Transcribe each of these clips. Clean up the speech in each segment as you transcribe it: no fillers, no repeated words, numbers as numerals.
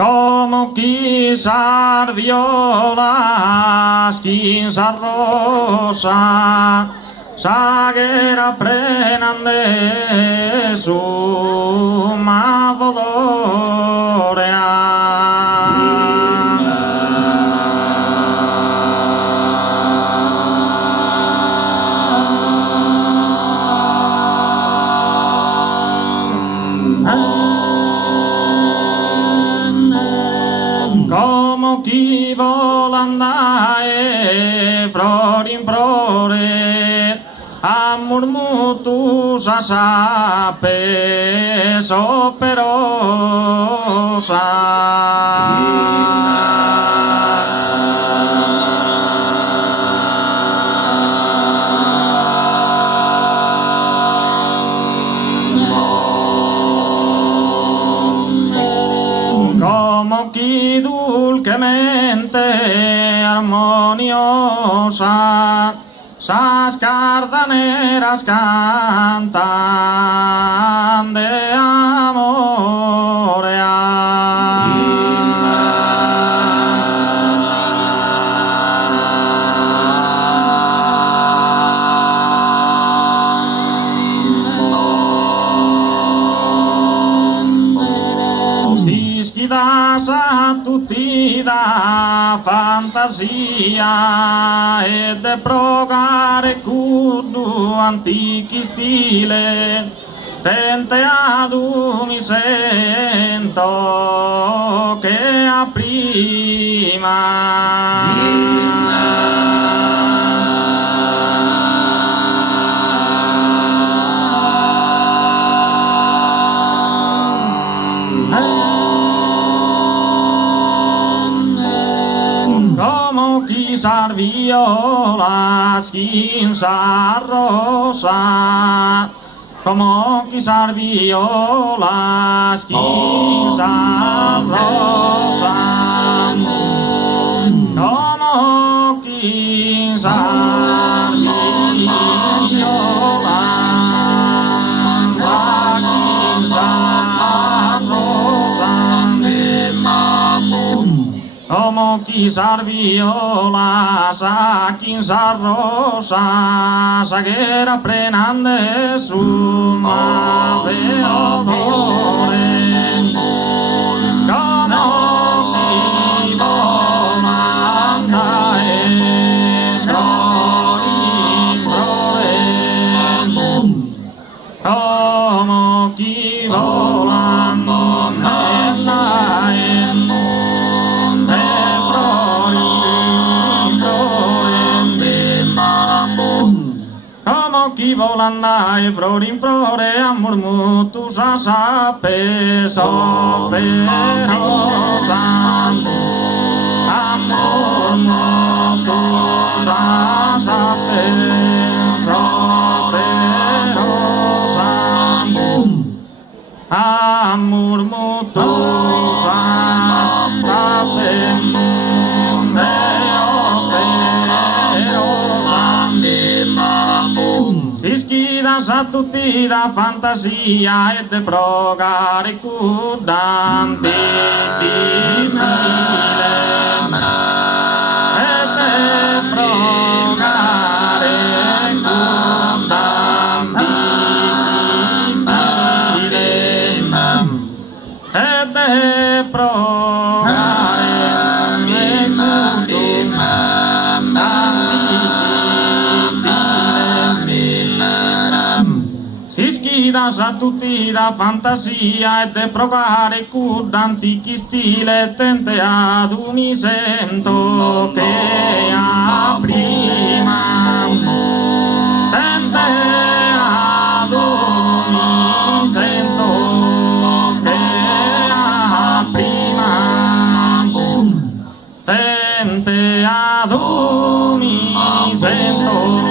Como quizás violas, quizás rosa, saguera prenan de su como chi volandae florin prore a murmutus a sape como chi dulcemente armoniosa sas cardaneras cantan de amore a tutti da fantasia e de progare cudu antichi stile tente ad mi sento che a como quizás violas, quizás rosa, como quizás violas, quizás rosa, como quizás como quizás violas, a quizás rosas, a guerra prenan de su madre odore. Como chi volan cae, como chi volan chi volanda e florin flore a murmutus a sape soperosa a murmutus a sape soperosa a murmutus a sape si schida sa tutti da fantasia e de progare cudanti di stile e de progare cudanti di stile e de progare si schida sa tutti da fantasia e de provare cur d'antichi stile tente ad mi sento che a prima tente ad mi sento che a prima tente ad mi sento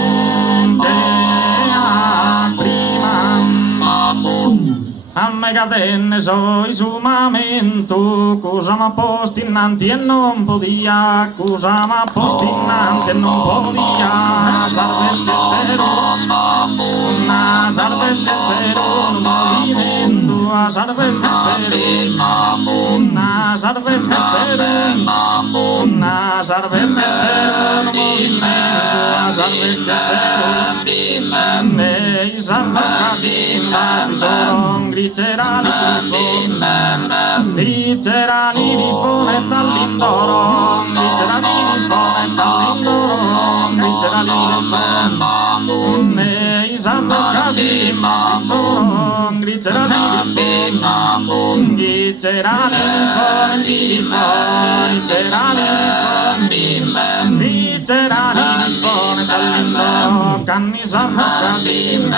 a me cadenne soi sumamento, cosa m'ha posto innanti e non podia, cosa m'ha posto innanti e non podia, salves che spero, una salves che spero, un movimento a Nazar Vesperum, Nazar Vesperum, Nazar Vesperum, Nazar Vesperum, Nei Sarvacasim, Soron, Glicerani dispone, Glicerani dispone dall'indoron, Glicerani dispone dall'indoron, Glicerani dispone, Nei Sarvacasim, Soron, Glicerani dispone, Glicerani dispone, Glicerani dispone dall'indoron, Canni Sarvacasim,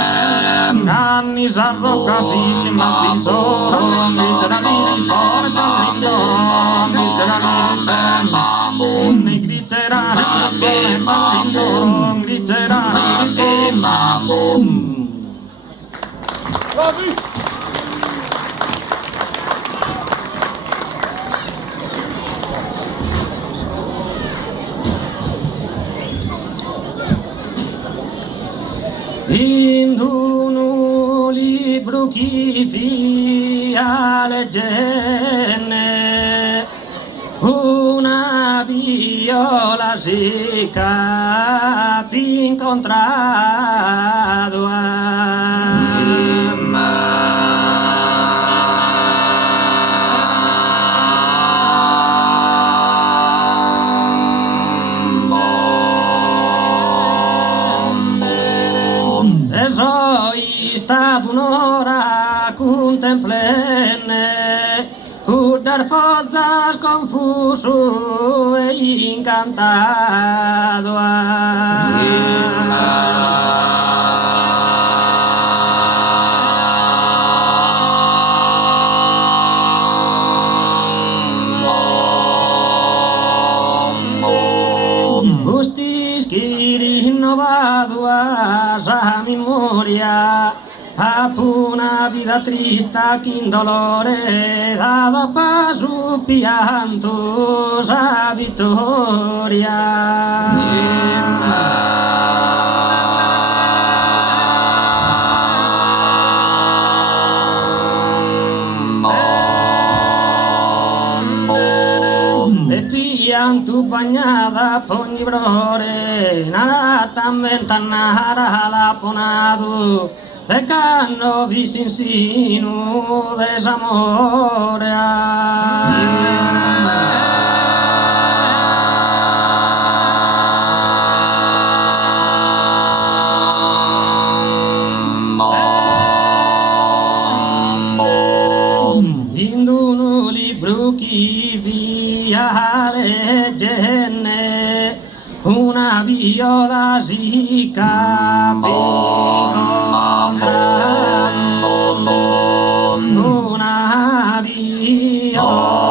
Canni Sarvacasim, si sono, Glicerani dispone dall'indoron, Glicerani dispone, Glicerani dispone dall'indoron, Glicerani dispone. Bravi! In un libro chi via leggenne una viola si capi incontrado Stad un'ora contemplenne, dar forzas confuso e incantado. Justis que innovado a memoria. Una vida trista que indolore dava paso piantos a vitória. E pianto bagnada pogni brore, nara tamben tannara laponado. De canno visinsino desamore. In un libro chi via leggenne una viola si capi. Una viola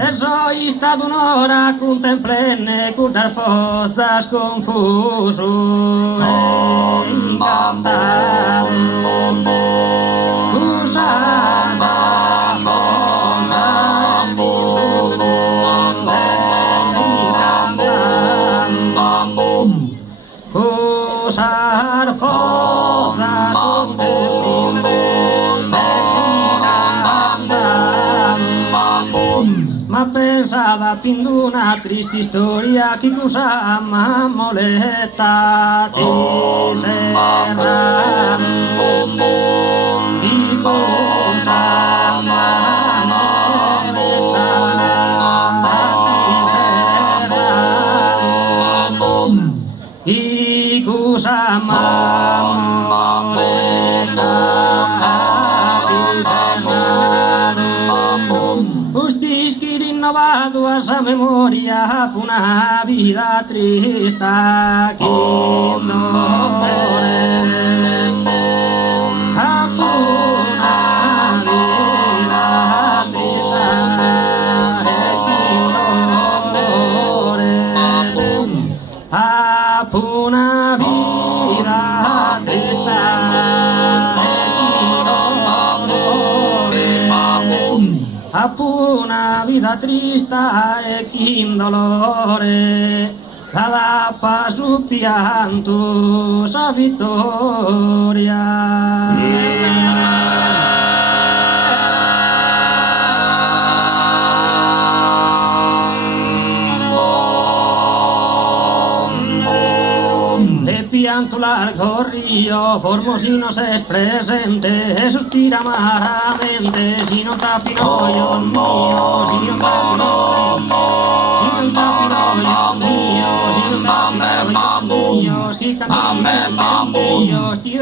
e soy stad un'ora contemplenne dar forzas confuso e incantado. Usar forzas ma pensava fin d'una triste storia che cosa m'amoletta ti serra di cosa m'amoletta ti serra cosa m'amoletta Justis que innovado a esa memoria una vida trista que indolore una vida trista que indolore una vida trista una vida trista e in dolore, la pa su pianto sa vittoria. Pianto largo río, Formosino se es presente, e suspira amaramente, si non tapino io mio, si non tapino io mio, si non tapino io mio, si canto io, sti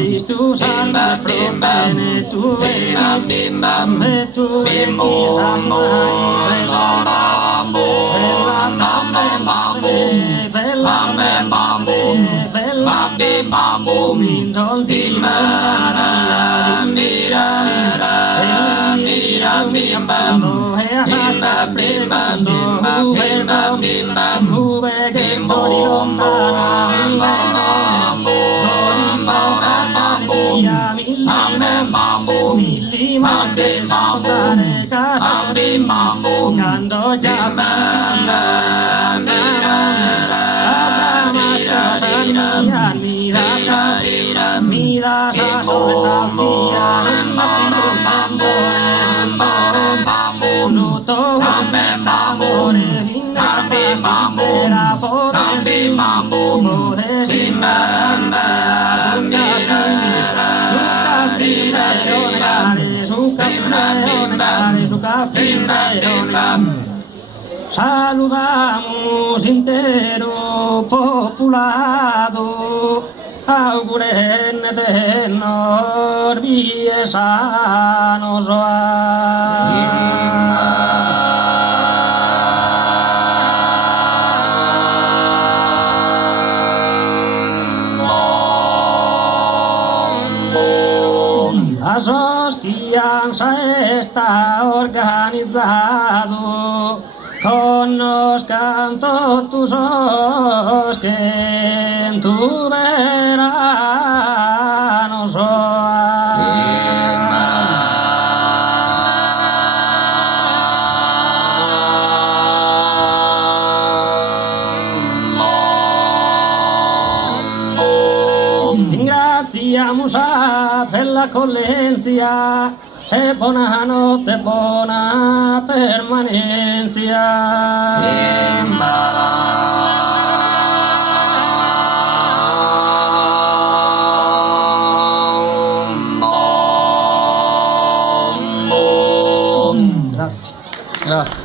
Tristus andas propene tu me tu quizás Cando ya mira saludamos entero populado, auguren de Norviesanos. Asostianza está organizado, conozcan todos tus ojos que en tu verano ringraziamos per l'accoglienza e buonanotte, buona permanenza. Grazie.